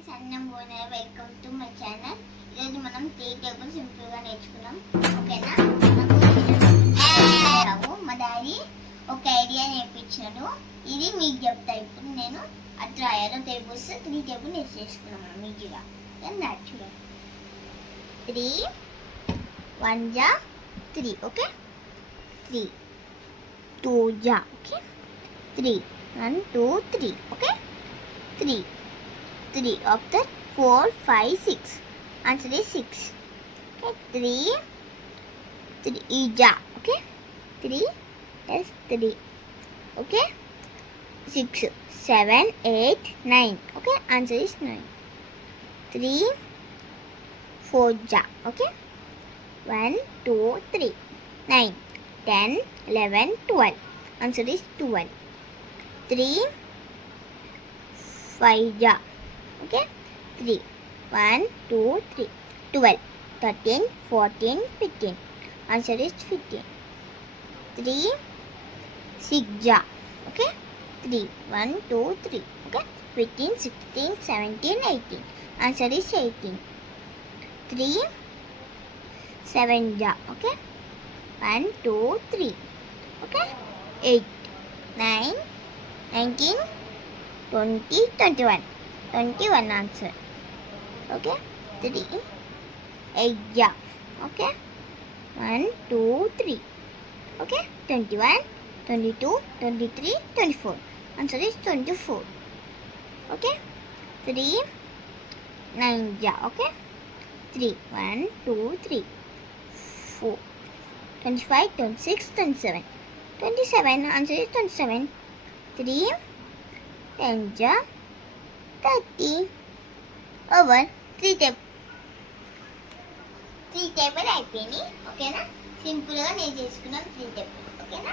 ఫ్రెండ్స్, అన్నం బోనర్ welcome to my channel. ఈరోజు మనం 3 టేబుల్ సింపుల్గా నేర్చుకున్నాం. ఓకేనా? మా డాడీ ఒక ఐడియా నేర్పించాడు. ఇది మీకు చెప్తా. ఇప్పుడు నేను అట్లా రాయాలో టేబుల్స్ 3 టేబుల్ నేర్చేసుకున్నాం మనం ఈజీగా. దాట్ చూడండి. 3 1 జా 3. ఓకే, 3 2 జా. ఓకే, 3 1 2 3. ఓకే, 3 after 4 5 6. Answer is 6. Okay, 3 ija. Okay, 3 is 3. Okay, 6 7 8 9. Okay, answer is 9. 3 4 ja. Okay, 1 2 3 9 10 11 12. Answer is 12. 3 5 ja. Okay, 3 1 2 3 12 13 14 15. Answer is 15. 3 6 ja. Okay, 3 1 2 3. Okay, 15 16 17 18. Answer is 18. 3 7 ja. Okay, 1 2 3. Okay, 8 9 19 20 21. 21 answer. Okay, 3 8 ja. Okay, 1 2 3. Okay, 21 22 23 24. Answer is 24. Okay, 3 9 ja. Okay, 3 1 2 3 4 25 26 27. 27 answer is 27. 3 10 ja 30. Over 3 టేబుల్ అయిపోయినాయి. ఓకేనా? సింపుల్గా నేను చేసుకున్నాం 3 టేబుల్. ఓకేనా?